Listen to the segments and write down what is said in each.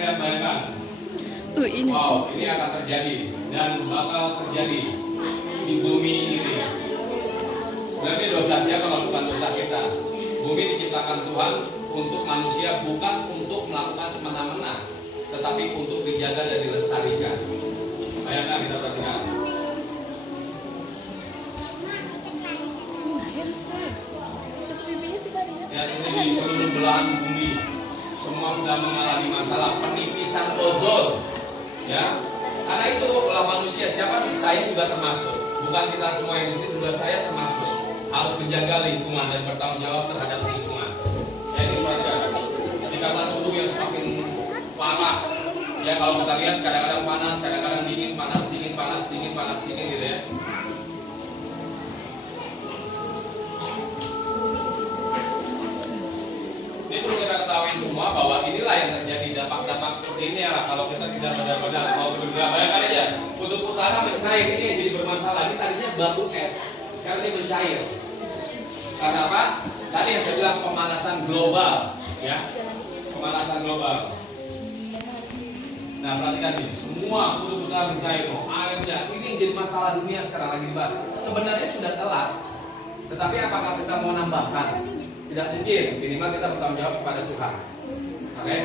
kalian bayangkan. Ini Wow, ini akan terjadi dan bakal terjadi di bumi ini. Sebenarnya dosa siapa kalau bukan dosa kita? Bumi diciptakan Tuhan untuk manusia, bukan untuk melakukan semena-mena, tetapi untuk dijaga dan dilestarikan. Bayangkan, kita perhatikan. Ya, ini di seluruh belahan bumi semua sudah mengalami masalah penipisan ozon. Ya, karena itu kalau manusia, siapa sih, saya juga termasuk. Bukan kita semua yang di sini, juga saya termasuk. Harus menjaga lingkungan dan bertanggung jawab terhadap lingkungan. Ya, ini perhatikan. Peningkatan suhu yang semakin parah. Ya, kalau kita lihat kadang-kadang panas, kadang-kadang dingin, panas, dingin, panas, dingin, panas, dingin gitu ya. Ini perlu kita ketahui semua bahwa inilah yang terjadi, dampak-dampak seperti ini ya kalau kita tidak benar-benar mau bergerak. Bayangkan aja, kutub utara mencair, ini yang jadi bermasalah. Ini tadinya batu es, sekarang ini mencair. Karena apa? Tadi yang saya bilang pemanasan global, ya, pemanasan global. Nah, perhatikan ini, semua kutub utara mencair, airnya. Ini yang jadi masalah dunia sekarang lagi dibahas. Sebenarnya sudah telat, tetapi apakah kita mau nambahkan? Tidak mungkin, minimal kita bertanggung jawab kepada Tuhan. Oke?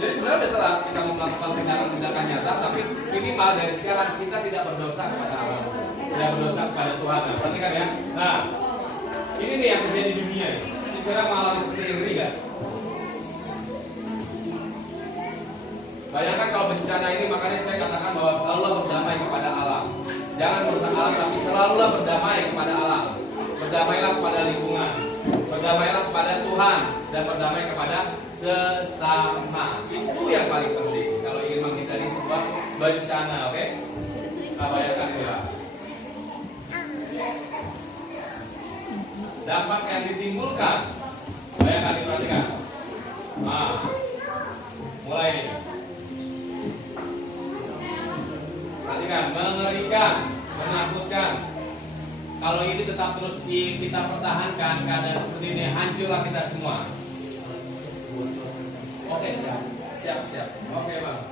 Jadi sebenarnya sudah telat kita mau melakukan tindakan-tindakan nyata, tapi minimal dari sekarang kita tidak berdosa kepada Allah, tidak berdosa kepada Tuhan. Nah, perhatikan ya. Nah, ini nih yang terjadi di dunia. Ini sekarang mengalami seperti ini, ngeri gak? Bayangkan kalau bencana ini, makanya saya katakan bahwa selalulah berdamai kepada alam. Jangan bertengkar, tapi selalulah berdamai kepada alam. Berdamailah kepada lingkungan. Berdamailah kepada Tuhan dan berdamai kepada sesama. Itu yang paling penting kalau ingin menghindari sebuah bencana, oke? Nah, bayangkan ya. Dampak yang ditimbulkan. Bayangkan, diperhatikan. Nah, mulai nih. Perhatikan, mengerikan, menakutkan. Kalau ini tetap terus kita pertahankan keadaan seperti ini, hancurlah kita semua. Oke, siap. Oke, Bang.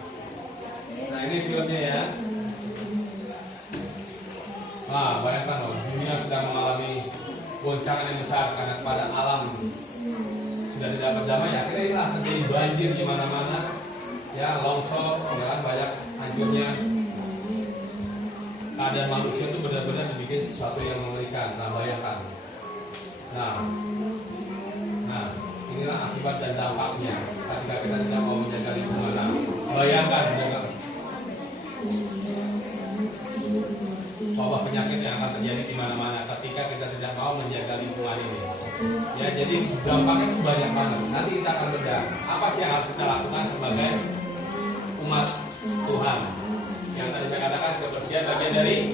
Nah, ini filmnya ya. Nah, bayangkan loh, dunia sudah mengalami goncangan yang besar karena kepada alam sudah tidak berdamai. Akhirnya inilah terjadi banjir di mana-mana, ya, longsor, ya, banyak hancurnya. Keadaan manusia itu benar-benar dibikin sesuatu yang mengerikan. Nah, bayangkan. Nah, inilah akibat dan dampaknya ketika kita tidak mau menjaga lingkungan. Nah, bayangkan, wabah penyakit yang akan terjadi di mana-mana ketika kita tidak mau menjaga lingkungan ini. Ya, jadi dampaknya itu banyak banget. Nanti kita akan bedah apa sih yang harus kita lakukan sebagai umat Tuhan. Yang tadi saya katakan kebersihan bagian dari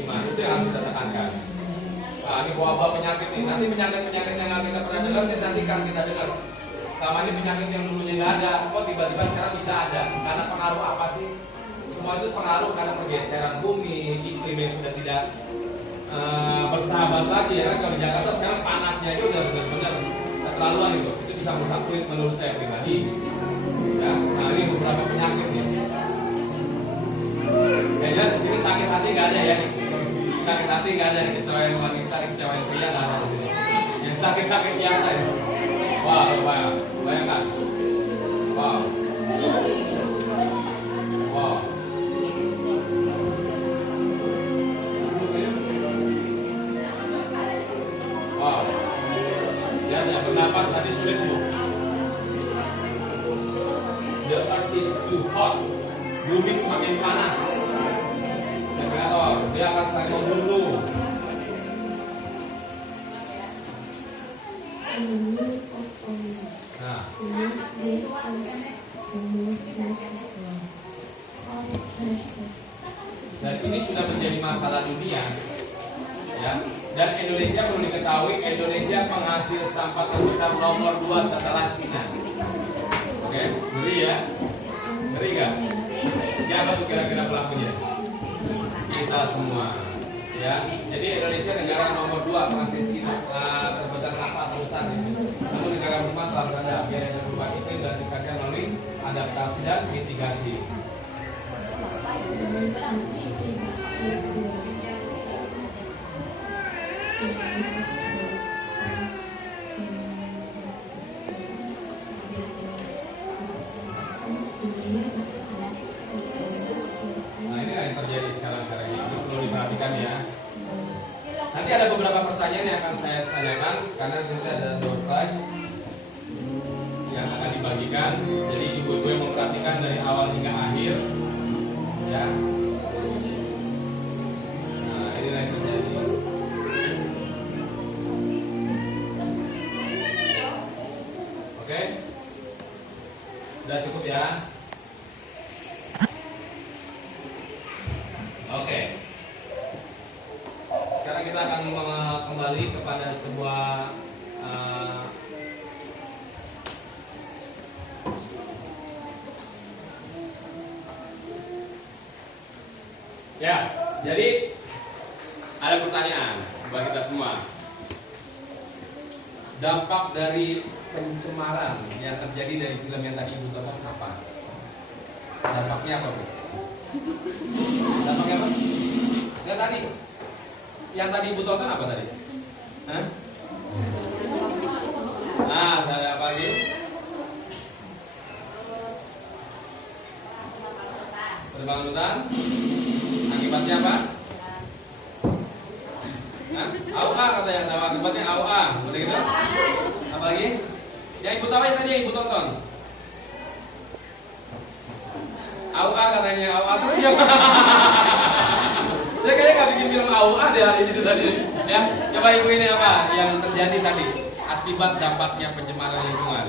iman, itu yang harus kita tekankan. Nah, ini wabah penyakit ini, nanti penyakit-penyakit yang kita pernah dengar, nanti kan kita dengar. Sama ini penyakit yang dulunya nggak ada, kok tiba-tiba sekarang bisa ada? Karena pengaruh apa sih? Semua itu pengaruh karena pergeseran bumi, iklim yang sudah tidak bersahabat lagi ya kan. Kalau di Jakarta sekarang panasnya itu udah benar-benar keterlaluan itu bisa merusak kulit menurut saya pribadi. Ya, nah ini beberapa penyakit ya. Yang jelas di sini sakit hati nggak ada ya nih. Sakit hati nggak ada nih, kecewain wanita, kecewain pria nggak ada di sini. Yang sakit-sakit biasa ya. Wah, bayangkan. Wow. Ya, bernapas tadi sulit bu. The earth is too hot. Bumi semakin panas. Dia akan saling membunuh. Nah, dan ini sudah menjadi masalah dunia, ya. Dan Indonesia perlu diketahui, Indonesia penghasil sampah terbesar nomor 2 setelah Cina. Oke, ngeri ya, ngeri nggak? Siapa tuh kira-kira pelakunya? Kita semua, ya. Jadi Indonesia negara nomor 2 penghasil Cina terbesar sampah terbesar. Namun negara berkembang telah sadar biaya perubahan iklim dan ditingkatkan melalui adaptasi dan mitigasi. Nah, ini yang terjadi sekarang ini perlu diperhatikan ya. Nanti ada beberapa pertanyaan yang akan saya tanyakan karena nanti ada door prize yang akan dibagikan. Jadi ibu-ibu yang memperhatikan dari awal hingga akhir, ya. Nah, ini yang terjadi. Oke, udah cukup ya. Oke. Sekarang kita akan kembali kepada sebuah ya, jadi ada pertanyaan buat kita semua. Dampak dari pencemaran yang terjadi dari film yang tadi Ibu tonton apa? Dampaknya apa, Bu? Dampaknya apa? Yang tadi. Yang tadi Ibu tonton apa tadi? Hah? Nah, ada apa lagi? Penerbangan hutan. Akibatnya apa? Hah? AUA katanya, tahu akibatnya AUA. Udah gitu? Apa lagi? Yang Ibu tahu yang tadi yang Ibu tonton? AUA katanya, AUA terus siapa? Saya kayaknya nggak bikin film AUA deh hari itu tadi. Ya, coba Ibu ini apa yang terjadi tadi akibat dampaknya pencemaran lingkungan?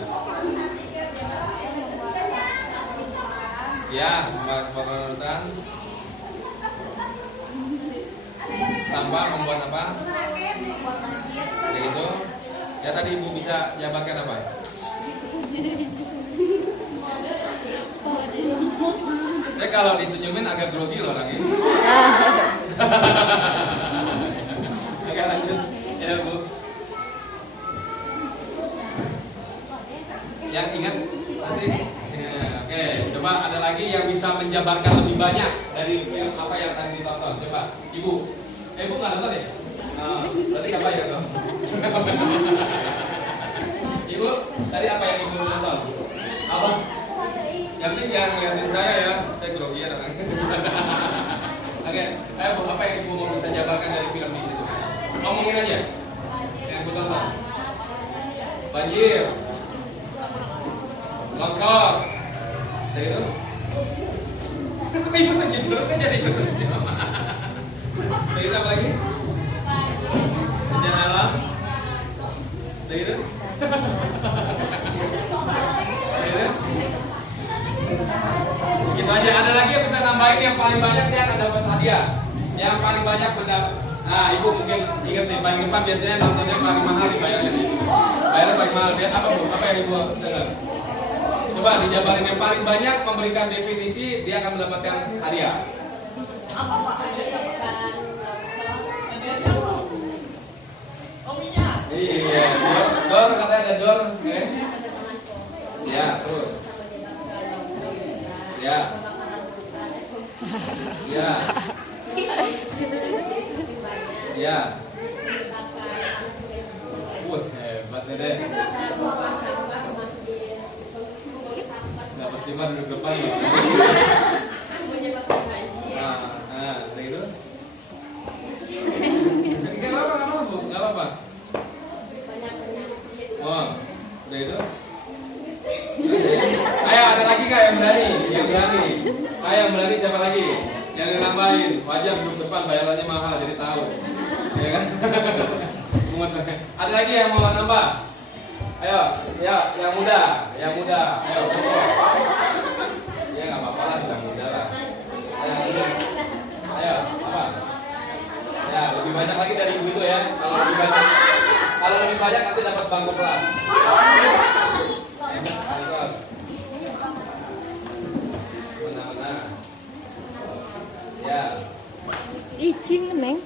Ya, kebakaran hutan. Sampah membuat apa? Kayak gitu. Ya tadi Ibu bisa jabarkan apa? Saya kalau disenyumin agak grogi loh orangnya. Oke, lanjut. Ya, Bu. Yang ingat nanti. Oke, coba ada lagi yang bisa menjabarkan lebih banyak dari film apa yang tadi ditonton. Coba, Ibu. Ibu nggak nonton ya? Berarti nggak bayar dong. Ibu, tadi apa yang Ibu nonton? Apa? Yang penting jangan ngeliatin saya ya, saya grogi ya. Oke, ayo Bu, apa yang Ibu mau bisa jabarkan dari film ini? Ngomongin aja. Yang Ibu tonton. Banjir. Longsor. Dari itu? Ibu senyum terus, saya jadi ikut senyum. Dari itu apa lagi? Bencana alam. Dari itu? Dari itu? Begitu aja. Ada lagi yang bisa nambahin yang paling banyak dia akan dapat hadiah. Yang paling banyak mendapat. Nah, Ibu mungkin ingat nih, paling depan biasanya nontonnya paling mahal dibayarnya nih. Bayarnya paling mahal. Apa Bu? Apa yang Ibu dengar? Coba dijabarin yang paling banyak memberikan definisi, dia akan mendapatkan hadiah. Apa Pak? Iya, dor katanya ada dor, oke? Ya, terus. Ya. Ya. Ya. Hebat deh. Nggak percuma duduk depan loh. Nah, kayak gitu. Nggak apa-apa, Bu. Nggak apa-apa. Oh, udah itu. Ayo, ada lagi nggak yang berani? Yang berani. Ayo, yang berani siapa lagi? Yang nambahin. Wajar duduk depan, bayarannya mahal, jadi tahu. Ya kan? Ada lagi yang mau nambah? Ayo, ya, yang muda, ayo. Ya nggak apa-apa lah, yang muda lah. Ayo, apa? Ya, lebih banyak lagi dari ibu itu ya. Kalau lebih banyak nanti dapat bangku kelas. Benar-benar. Ya. Icing neng.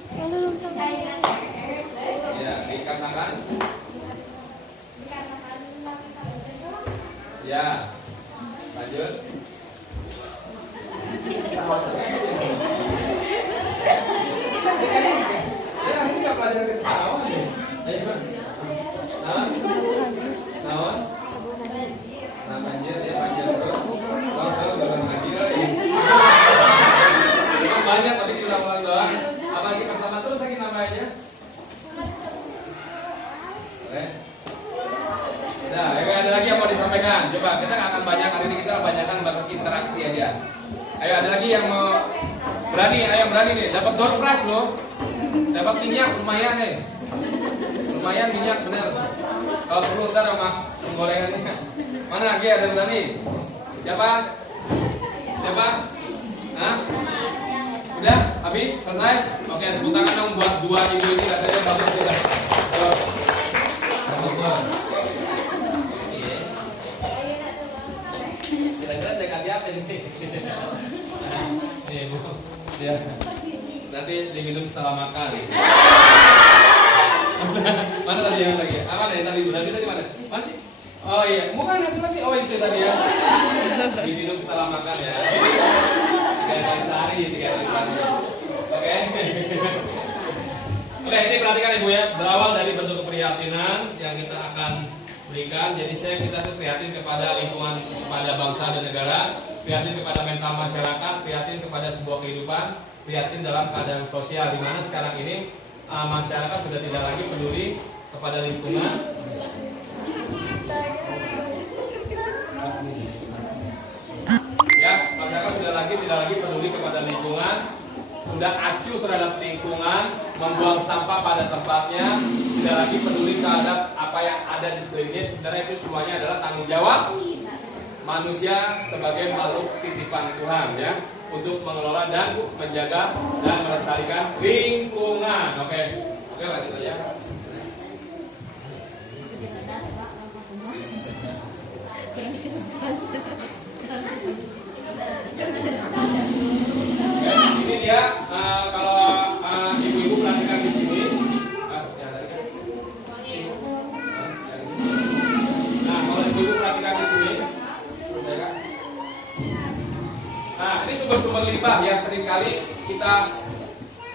Ya, ikat tangan. Ya, lanjut. Ya, ini nggak pelajaran ketawa nih. Ayo, naon? Naon? Namanya dia panjang terus. Langsung gak ngaji lagi. Memang banyak tapi kita ulang doang. Apa lagi pertama terus lagi namanya? Oke. Nah, ada lagi yang mau disampaikan? Coba kita nggak akan banyak hari ini, kita banyakkan berinteraksi aja. Ayo, ada lagi yang mau berani? Ayo berani nih, dapat door prize loh. Dapat minyak lumayan nih. Lumayan minyak bener. Kalau perlu ntar sama gorengannya. Mana lagi ada yang berani? Siapa? Siapa? Hah? Udah? Habis? Selesai? Oke, tepuk tangan dong buat dua ibu ini, katanya bagus juga. Kira-kira saya kasih apa ini? Nih Bu, ya. Nanti diminum setelah makan. Mana tadi yang lagi? Apa nih tadi? Berarti tadi mana? Masih? Oh iya, bukan itu lagi. Oh itu tadi ya. Diminum setelah makan ya. 3 kali sehari, 3 kali sehari. Oke. Oke, ini perhatikan Ibu ya. Berawal dari bentuk keprihatinan yang kita akan berikan. Jadi kita tuh prihatin kepada lingkungan, kepada bangsa dan negara, prihatin kepada mental masyarakat, prihatin kepada sebuah kehidupan, prihatin dalam keadaan sosial di mana sekarang ini masyarakat sudah tidak lagi peduli kepada lingkungan. Ya, masyarakat tidak lagi peduli kepada lingkungan, sudah acuh terhadap lingkungan, membuang sampah pada tempatnya, tidak lagi peduli terhadap apa yang ada di sekelilingnya. Sebenarnya itu semuanya adalah tanggung jawab manusia sebagai makhluk titipan Tuhan ya, untuk mengelola dan menjaga dan melestarikan lingkungan. Oke, lanjut aja. Ini dia kalau ibu-ibu perhatikan di sini. Nah, kalau ibu-ibu perhatikan di sini. Nah, ini sumber-sumber limbah yang seringkali kita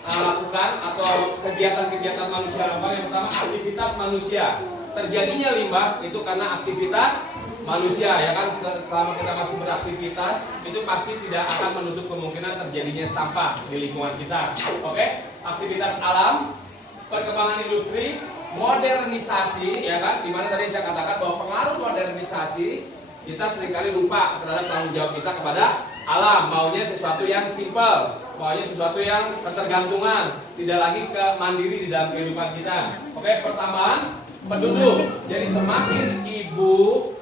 lakukan atau kegiatan-kegiatan manusia lakukan. Yang pertama, aktivitas manusia. Terjadinya limbah itu karena aktivitas manusia, ya kan. Selama kita masih beraktivitas, itu pasti tidak akan menutup kemungkinan terjadinya sampah di lingkungan kita. Oke, aktivitas alam, perkembangan industri, modernisasi, ya kan. Dimana tadi saya katakan bahwa pengaruh modernisasi, kita seringkali lupa terhadap tanggung jawab kita kepada alam. Maunya sesuatu yang simpel, maunya sesuatu yang ketergantungan, tidak lagi ke mandiri di dalam kehidupan kita. Oke, pertambahan penduduk. Jadi semakin ibu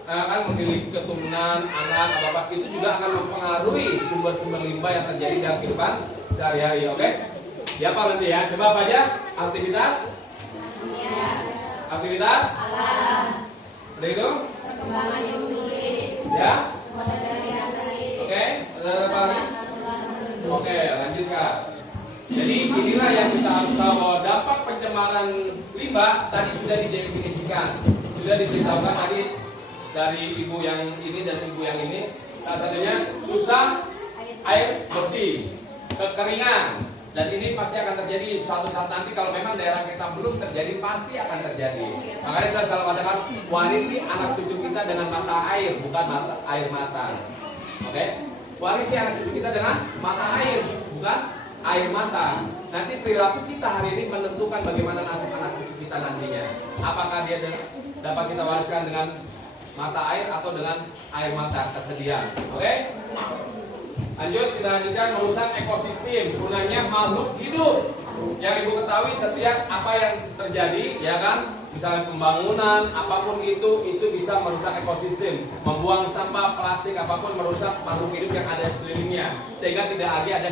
akan memiliki keturunan, anak, bapak, itu juga akan mempengaruhi sumber-sumber limbah yang terjadi dalam kehidupan sehari-hari. Oke, ya apa nanti ya? Coba apa aja? Aktivitas? Aktivitas? Alam. Udah itu? Ya? Oke, ada apa lagi? Oke, lanjutkan. Jadi inilah yang kita harus tahu, bahwa dampak pencemaran limbah tadi sudah didefinisikan, sudah diberitahukan tadi dari ibu yang ini dan ibu yang ini. Salah satunya susah air bersih, kekeringan, dan ini pasti akan terjadi suatu saat nanti kalau memang daerah kita belum terjadi, pasti akan terjadi. Makanya saya selalu katakan, warisi anak cucu kita dengan mata air, bukan air mata. Oke, warisi anak cucu kita dengan mata air, bukan air mata. Nanti perilaku kita hari ini menentukan bagaimana nasib anak cucu kita nantinya. Apakah dia dapat kita wariskan dengan mata air atau dengan air mata kesedihan. Oke? Lanjut, kita lanjutkan. Merusak ekosistem, gunanya makhluk hidup. Yang ibu ketahui, setiap apa yang terjadi, ya kan, misalnya pembangunan, apapun itu bisa merusak ekosistem. Membuang sampah, plastik, apapun merusak makhluk hidup yang ada di sekelilingnya, sehingga tidak lagi ada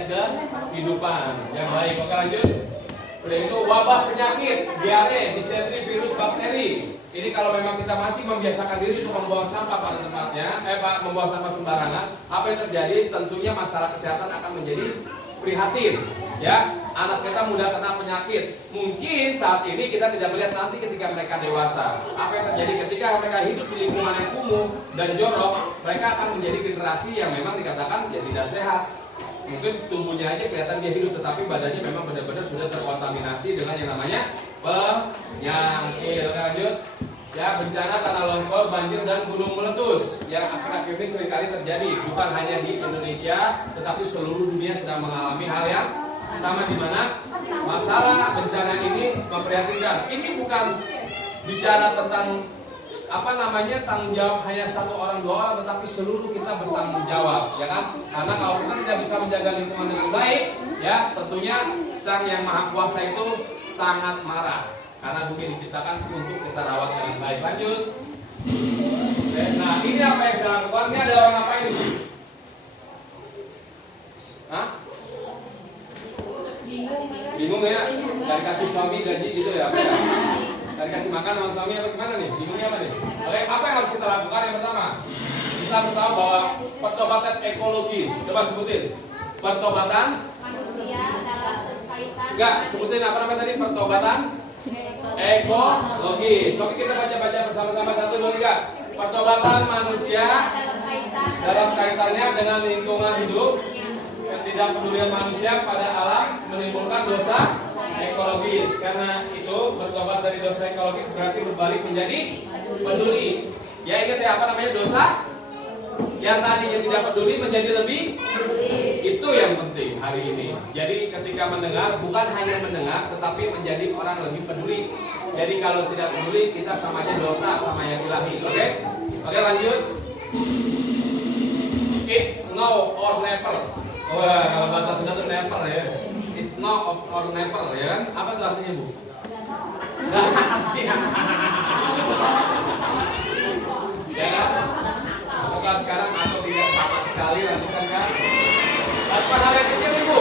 kehidupan yang baik. Oke, lanjut. Udah itu wabah penyakit, diare, disentri, virus, bakteri. Ini kalau memang kita masih membiasakan diri untuk membuang sampah pada tempatnya, membuang sampah sembarangan, apa yang terjadi? Tentunya masalah kesehatan akan menjadi prihatin, ya. anak kita mudah kena penyakit. Mungkin saat ini kita tidak melihat, nanti ketika mereka dewasa, apa yang terjadi ketika mereka hidup di lingkungan yang kumuh dan jorok, mereka akan menjadi generasi yang memang dikatakan ya tidak sehat. Mungkin tubuhnya aja kelihatan dia hidup, tetapi badannya memang benar-benar sudah terkontaminasi dengan yang namanya penyakit. Oke, lanjut. Ya, bencana tanah longsor, banjir, dan gunung meletus yang akhir-akhir ini seringkali terjadi bukan hanya di Indonesia, tetapi seluruh dunia sedang mengalami hal yang sama, di mana masalah bencana ini memprihatinkan. Ini bukan bicara tentang tanggung jawab hanya satu orang dua orang, tetapi seluruh kita bertanggung jawab, ya kan? Karena kalau kita tidak bisa menjaga lingkungan dengan baik, ya tentunya Sang Yang Maha Kuasa itu sangat marah. Karena bumi diciptakan untuk kita rawat dengan baik. Lanjut. Oke, nah ini apa yang saya lakukan? Ini ada orang apa ini? Hah? Bingung ya? Dari kasih suami gaji gitu ya? Apa ya? Dari kasih makan sama suami apa gimana nih? Bingungnya apa nih? Oke, apa yang harus kita lakukan? Yang pertama, kita harus tahu bahwa pertobatan ekologis. Coba sebutin. Pertobatan manusia dalam kaitan. Enggak, sebutin apa namanya tadi? Pertobatan ekologis. Oke, kita baca-baca bersama-sama. 1, 2, 3. Pertobatan manusia dalam kaitannya dengan lingkungan hidup, ketidakpedulian manusia pada alam menimbulkan dosa ekologis. Karena itu bertobat dari dosa ekologis berarti berbalik menjadi peduli. Ya, ingat ya, apa namanya dosa? Yang tadinya tidak peduli menjadi lebih peduli. Itu yang penting hari ini. Jadi ketika mendengar, bukan hanya mendengar, tetapi menjadi orang lebih peduli. Jadi kalau tidak peduli, kita sama aja dosa sama yang ilahi. Oke? Oke, lanjut. It's now or never. Wah, kalau bahasa Sunda itu never ya. It's now or never ya kan? Apa itu artinya, Bu? Ya kan? Apakah sekarang atau tidak sama sekali, lanjutkan kan? Lakukan hal yang kecil, Ibu.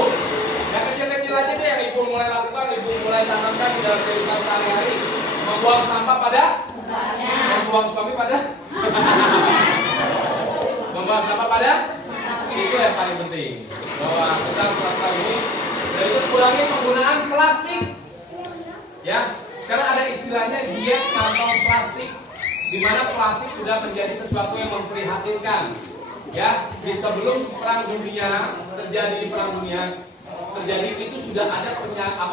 Yang kecil-kecil aja deh yang Ibu mulai lakukan, Ibu mulai tanamkan di dalam kehidupan sehari-hari. Membuang sampah pada? Membuang suami pada? Membuang sampah pada? Itu yang paling penting. Bahwa kita melakukan ini, dan itu kurangi penggunaan plastik. Ya, sekarang ada istilahnya diet kantong plastik, di mana plastik sudah menjadi sesuatu yang memprihatinkan. Ya, di sebelum perang dunia terjadi itu sudah ada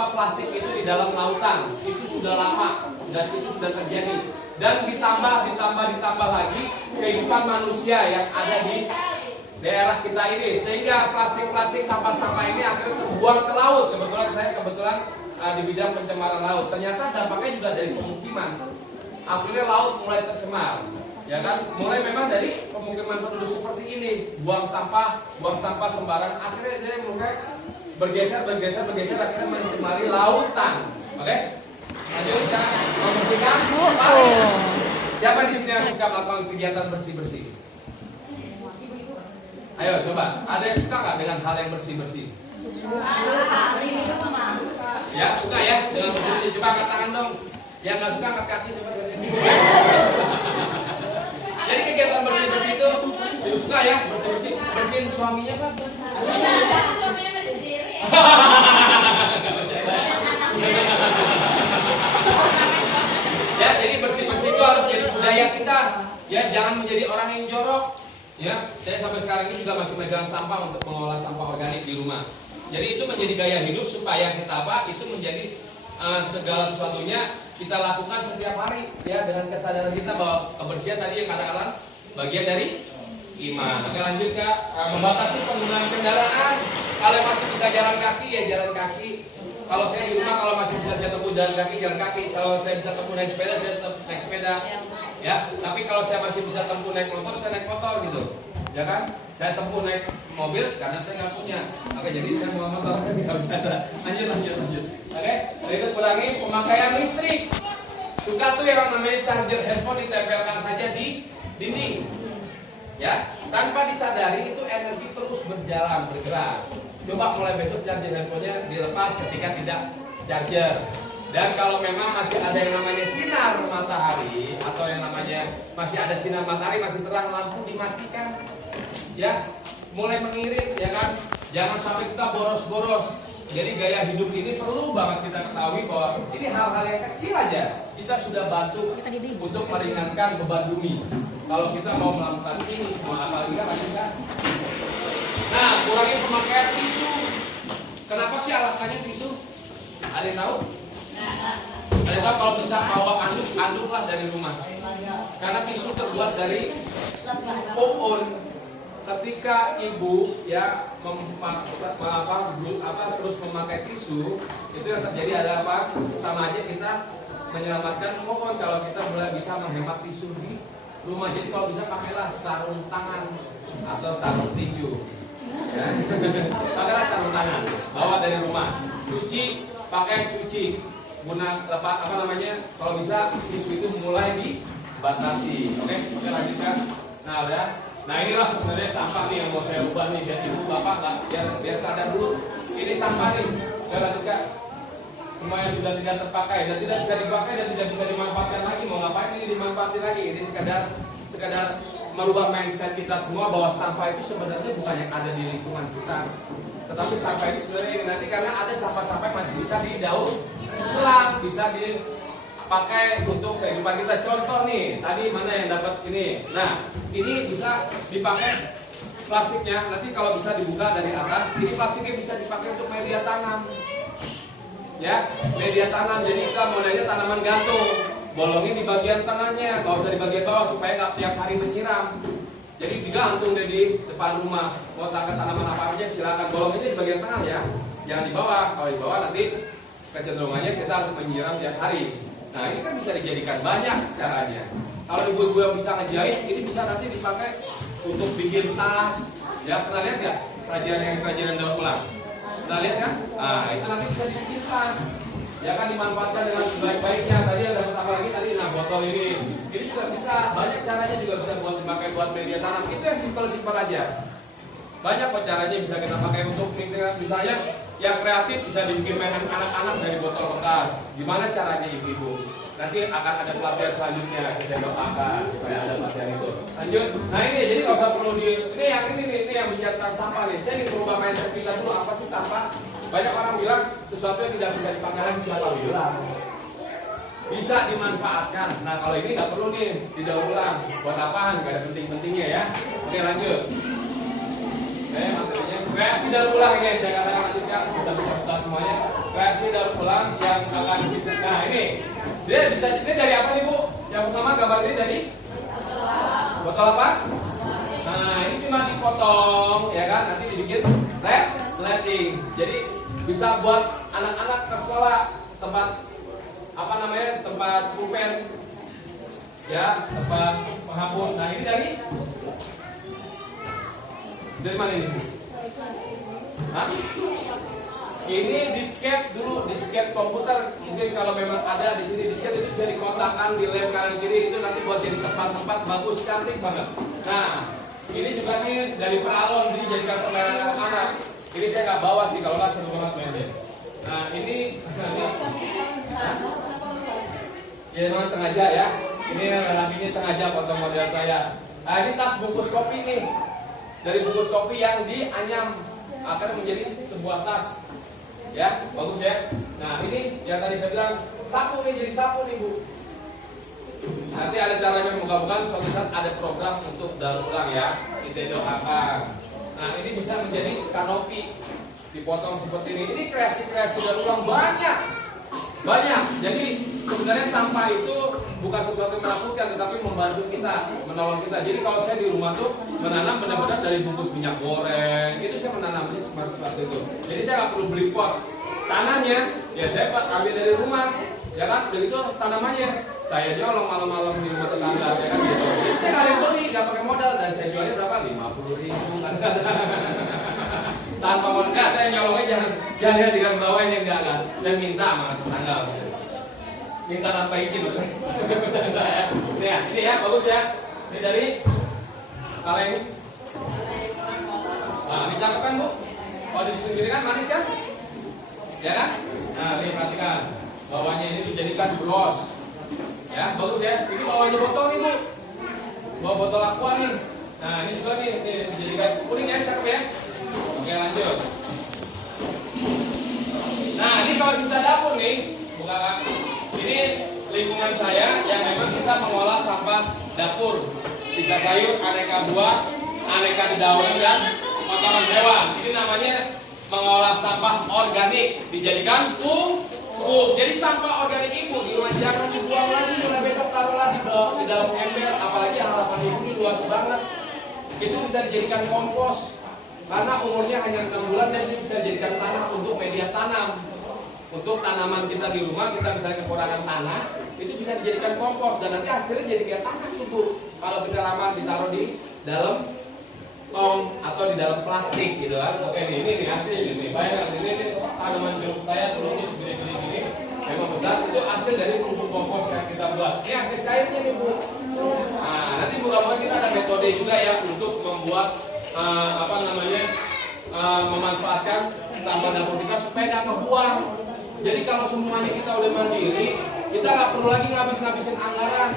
plastik itu di dalam lautan. Itu sudah lama dan itu sudah terjadi. Dan ditambah lagi kehidupan manusia yang ada di daerah kita ini, sehingga plastik sampah-sampah ini akhirnya terbuang ke laut. Saya di bidang pencemaran laut. Ternyata dampaknya juga dari pemukiman. Akhirnya laut mulai tercemar. Ya kan, mulai memang dari pemukiman penduduk seperti ini, buang sampah sembarang, akhirnya dia mulai bergeser akhirnya mencemari lautan. Oke, lanjut kita membersihkan. Siapa di sini yang suka melakukan kegiatan bersih? Ayo coba, ada yang suka nggak dengan hal yang bersih? Ya, suka ya dengan bersih. Coba angkat tangan dong. Yang nggak suka angkat kaki, coba dari sini. Jadi kegiatan bersih itu suka ya, bersih. Bersihin suaminya, Pak. Ya, jadi bersih itu harus jadi budaya kita. Ya, jangan menjadi orang yang jorok. Ya, saya sampai sekarang ini juga masih megang sampah untuk mengolah sampah organik di rumah. Jadi itu menjadi gaya hidup supaya kita itu menjadi segala sesuatunya kita lakukan setiap hari, ya, dengan kesadaran kita bahwa kebersihan tadi yang katakan bagian dari iman. Oke, lanjut Kak. Membatasi penggunaan kendaraan. Kalau masih bisa jalan kaki ya jalan kaki. Kalau saya di rumah kalau masih bisa saya tempuh jalan kaki. Kalau saya bisa tempuh naik sepeda saya tetap naik sepeda. Ya, tapi kalau saya masih bisa tempuh naik motor saya naik motor gitu. Ya kan? Saya tempuh naik mobil karena saya nggak punya. Oke, jadi saya mau motor. Lanjut. Oke, berikut kurangi pemakaian listrik. Suka tuh yang namanya charger handphone ditempelkan saja di dinding. Ya, tanpa disadari itu energi terus bergerak. Coba mulai besok charger handphonenya dilepas ketika tidak charger. Dan kalau memang masih ada yang namanya sinar matahari atau yang namanya masih ada sinar matahari masih terang, lampu dimatikan. Ya, mulai mengirit ya kan. Jangan sampai kita boros-boros. Jadi gaya hidup ini perlu banget kita ketahui bahwa ini hal-hal yang kecil aja kita sudah bantu untuk meringankan beban bumi. Kalau kita mau melakukan ini semua apalagi kan. Nah, kurangi pemakaian tisu. Kenapa sih alasannya tisu? Ada yang tahu? Ada yang tahu kalau bisa bawa anduk-anduklah dari rumah. Karena tisu terbuat dari pohon. Ketika ibu ya terus memakai tisu, itu yang terjadi adalah apa? Sama aja kita menyelamatkan pohon kalau kita mulai bisa menghemat tisu di rumah. Jadi kalau bisa pakailah sarung tangan atau sarung tinju. Ya. Pakailah sarung tangan, bawa dari rumah. Cuci, pakai cuci. Guna kalau bisa tisu itu mulai dibatasi. Oke, lanjutkan. Nah, udah. Nah, inilah sebenarnya sampah nih yang mau saya ubah nih biar ibu bapak biar sadar dulu. Ini sampah nih. Lanjutkan. Semua yang sudah tidak terpakai dan tidak bisa dipakai dan tidak bisa dimanfaatkan lagi. Mau ngapain ini dimanfaatkan lagi? Ini sekadar merubah mindset kita semua bahwa sampah itu sebenarnya bukan yang ada di lingkungan kita. Tetapi sampah itu sebenarnya ini nanti karena ada sampah-sampah yang masih bisa didaur ulang, bisa dipakai untuk kehidupan kita. Contoh nih, tadi mana yang dapat ini. Nah, ini bisa dipakai plastiknya. Nanti kalau bisa dibuka dari atas, ini plastiknya bisa dipakai untuk media tanam. Ya, media tanam. Jadi kita modelnya tanaman gantung. Bolongin di bagian tengahnya, nggak usah di bagian bawah supaya nggak tiap hari menyiram. Jadi digantung deh di depan rumah. Mau tanam tanaman apa aja silakan. Bolonginnya di bagian tengah ya, jangan di bawah. Kalau di bawah nanti kecenderungannya kita harus menyiram tiap hari. Nah, ini kan bisa dijadikan banyak caranya. Kalau ibu-ibu yang bisa ngejahit, ini bisa nanti dipakai untuk bikin tas. Ya, pernah lihat nggak kerajinan daur ulang? Pernah lihat kan? Nah, itu nanti bisa dibikin tas. Ya kan dimanfaatkan dengan sebaik-baiknya. Tadi ada apa lagi tadi? Nah, botol ini juga bisa. Banyak caranya juga bisa dipakai buat media tanam. Itu yang simpel-simpel aja. Banyak kok caranya bisa kita pakai untuk lingkungan. Misalnya yang kreatif bisa dibikin mainan anak-anak dari botol bekas. Gimana caranya ibu-ibu? Nanti akan ada pelatihan selanjutnya, kita doakan supaya ada pelatihan itu. Lanjut. Nah, ini jadi nggak usah perlu ini yang bicara tentang sampah nih. Saya ingin berubah mindset kita dulu. Apa sih sampah? Banyak orang bilang sesuatu yang tidak bisa dipakai lagi. Siapa bilang? Bisa dimanfaatkan. Nah, kalau ini nggak perlu nih didaur ulang. Buat apaan? Nggak ada penting-pentingnya ya. Oke, lanjut. Materinya kreasi daur ulang ini saya katakan lanjutkan. Kita bisa buka semuanya. Kreasi daur ulang yang akan. Nah, ini dia bisa ini dari apa nih Bu? Yang pertama gambar ini dari botol apa? Nah, ini cuma dipotong ya kan, nanti dibikin resleting. Jadi bisa buat anak-anak ke sekolah, tempat tempat pulpen ya, tempat penghapus. Nah, ini dari mana ini? Hah? Ini disket dulu, disket komputer. Mungkin kalau memang ada di sini disket itu bisa dikotakkan di lem kanan kiri, itu nanti buat jadi tempat-tempat bagus, cantik banget. Nah, ini juga nih dari peralon, jadi jadikan permainan anak-anak. Ini saya nggak bawa sih, kalau nggak seru banget mainnya. Nah, ini ya memang sengaja ya. Ini lagi sengaja foto model saya. Nah, ini tas bungkus kopi nih. Dari bungkus kopi yang dianyam akan menjadi sebuah tas. Ya, bagus ya. Nah, ini yang tadi saya bilang sapu nih, jadi sapu nih Bu. Nanti ada caranya mudah-mudahan suatu saat ada program untuk daur ulang ya. Kita doakan. Nah, ini bisa menjadi kanopi, dipotong seperti ini. Ini kreasi-kreasi daur ulang banyak. Jadi sebenarnya sampah itu bukan sesuatu yang menakutkan, tetapi membantu kita, menolong kita. Jadi kalau saya di rumah tuh menanam benar-benar dari bungkus minyak goreng, itu saya menanamnya seperti itu. Jadi saya nggak perlu beli pot. Tanahnya ya saya ambil dari rumah, ya kan? Udah gitu tanamannya saya nyolong malam-malam di rumah tetangga, ya kan? Jadi saya nggak ada yang beli, nggak pakai modal, dan saya jualnya berapa? 50.000 kan? Tanpa modal, nggak, saya nyolongnya jangan lihat di bawah ini enggak. Saya minta sama tetangga, minta tanpa izin, ya, ini ya bagus ya. Ini dari kaleng. Nah, ini cakep kan Bu? Kalau di sini kan manis kan? Ya kan? Nah, ini perhatikan. Bawahnya ini dijadikan bros. Ya, bagus ya. Ini bawahnya botol nih Bu. Bawa botol aqua nih. Nah, ini juga nih dijadikan kuning ya, cakep ya. Oke, lanjut. lingkungan saya yang memang kita mengolah sampah dapur, sisa sayur, aneka buah, aneka dedaunan dan kotoran hewan. Ini namanya mengolah sampah organik, dijadikan pupuk. Jadi sampah organik ibu di rumah jangan dibuang lagi, mulai besok taruhlah di dalam ember. Apalagi harapan ibu ini luas banget. Itu bisa dijadikan kompos. Karena umurnya hanya 6 bulan dan itu bisa dijadikan tanah untuk media tanam. Untuk tanaman kita di rumah, kita misalnya kekurangan tanah, itu bisa dijadikan kompos dan nanti hasilnya jadi kayak tanah ibu. Kalau kita lama ditaruh di dalam tong atau di dalam plastik gitu kan. Oke nih, ini hasil ini. Bayangkan ini tanaman jeruk saya turunnya segede-gede gini, memang besar. Itu hasil dari pupuk kompos yang kita buat. Ini hasil cairnya nih bu. Nah, nanti mudah-mudahan kita ada metode juga ya untuk membuat memanfaatkan sampah dapur kita supaya nggak kebuang. Jadi kalau semuanya kita udah mandiri, kita nggak perlu lagi ngabis-ngabisin anggaran.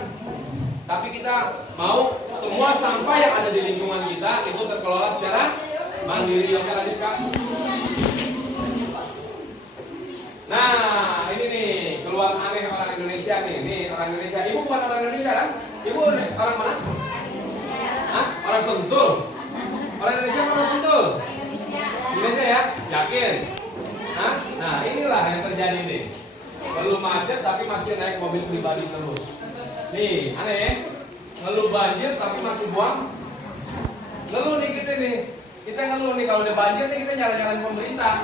Tapi kita mau semua sampah yang ada di lingkungan kita itu terkelola secara mandiri. Oke lanjut kak. Nah ini nih keluar aneh orang Indonesia nih. Ini orang Indonesia. Ibu bukan orang Indonesia kan? Ibu orang mana? Hah? Orang Sentul. Orang Indonesia apa orang Sentul? Indonesia ya? Yakin? Hah? Nah inilah yang terjadi nih. Belum macet tapi masih naik mobil pribadi terus. Nih, aneh ya? Ngeluh banjir tapi masih buang. Ngeluh nih kita nih. Kita ngeluh nih kalau udah banjir nih kita nyala-nyalain pemerintah.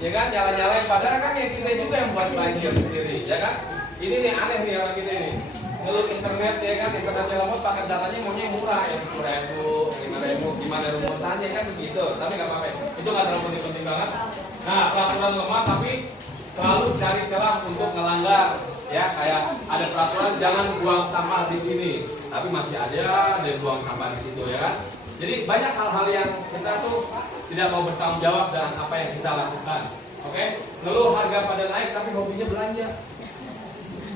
Ya kan? Nyala-nyalain padahal kan ya kita juga yang buat banjir sendiri, ya kan? Ini nih aneh nih orang kita nih. Ngeluh internet ya kan, internetnya lemot, paket datanya maunya yang murah ya 10.000, 5.000, gimana rumusannya kan begitu. Tapi nggak apa-apa, itu nggak terlalu penting-penting banget. Nah, peraturan lemah tapi selalu cari celah untuk melanggar. Ya, kayak ada peraturan jangan buang sampah di sini, tapi masih ada buang sampah di situ ya kan. Jadi banyak hal-hal yang kita tuh tidak mau bertanggung jawab dengan apa yang kita lakukan. Oke, ngeluh harga pada naik tapi hobinya belanja.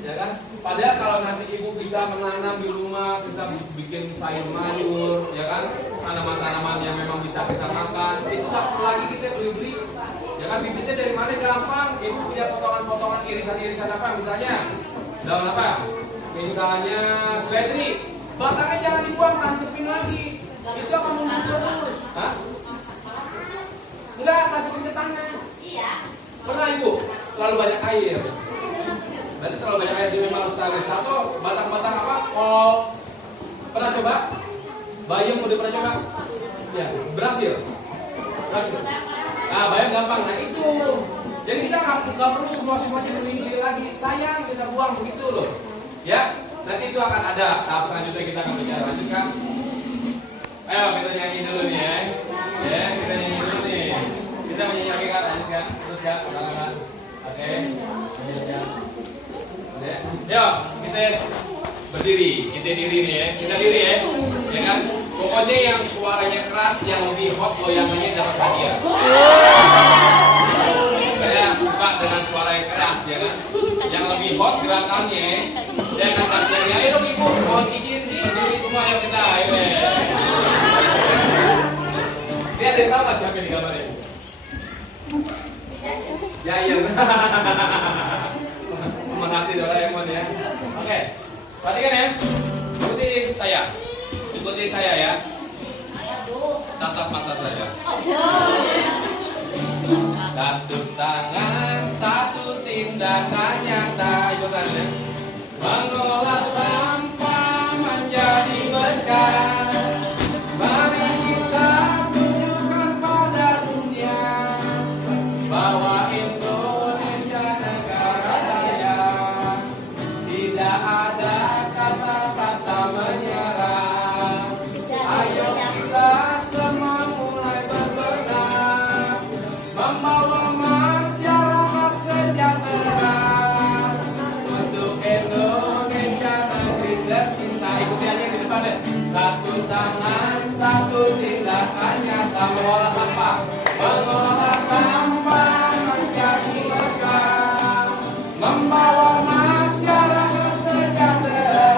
Ya kan? Padahal kalau nanti ibu bisa menanam di rumah, kita bikin sayur mayur, ya kan? Tanaman-tanaman yang memang bisa kita makan, itu tak perlu lagi kita beli-beli. Ya kan bibitnya dari mana gampang? Ibu punya potongan-potongan irisan-irisan apa misalnya? Daun apa? Misalnya seledri. Batangnya jangan dibuang, tancepin lagi. Itu akan muncul terus. Hah? Enggak, tancepin ke tanah. Iya. Pernah ibu? Terlalu banyak air. Berarti terlalu banyak air di memang harus cair. Atau batang-batang apa? Kol. Pernah coba? Bayam udah pernah coba? Ya, berhasil. Berhasil. Nah, bayam gampang. Nah itu. Jadi kita nggak perlu semuanya beli lagi. Sayang kita buang begitu loh. Ya. Nanti itu akan ada tahap selanjutnya kita akan bicara lanjutkan. Ayo kita nyanyi dulu nih ya. Ya, kita nyanyi dulu nih. Kita menyanyi kan lanjutkan. Terus ya, kalangan. Oke. Ya, kita berdiri, kita diri nih ya, kita diri ya, ya kan? Pokoknya yang suaranya keras, yang lebih hot goyangannya dapat hadiah. Saya suka dengan suara yang keras, ya kan? Yang lebih hot gerakannya, saya akan kasih hadiah. Ayo dong ibu, mohon izin diri semua yang kita, ayo deh. Ini ada yang tahu nggak siapa di gambar ini? Ya iya. Mengerti Doraemon ya. Oke, perhatikan ya. Ikuti saya ya. Tatap mata saya. Satu tangan, satu tindakan nyata. Ikutan ya. Mengolah sampah menjadi berkah. Mari kita tunjukkan pada dunia bahwa Indonesia negara raya. Tidak ada kata-kata menyerah. Ayo kita semua mulai berbenah, membawa masyarakat sejahtera untuk Indonesia negeri tercinta. Ikuti aja di depan deh. Satu tangan, satu tindakan nyata mengolah sampah. Mengolah sampah menjadi berkah, membawa masyarakat sejahtera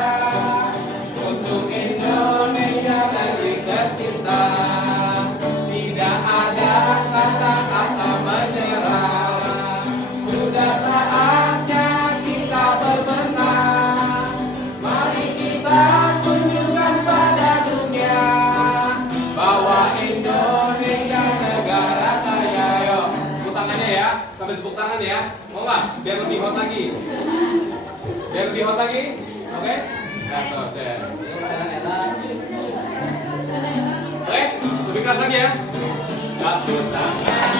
untuk Indonesia negeri tercinta. Tidak ada kata-kata menyerah. Sudah saatnya kita berbenah, sambil tepuk tangan ya. Mau nggak? Biar lebih hot lagi. Biar lebih hot lagi. Oke? Nah, oke. Oke, lebih keras lagi ya. Tepuk tangan.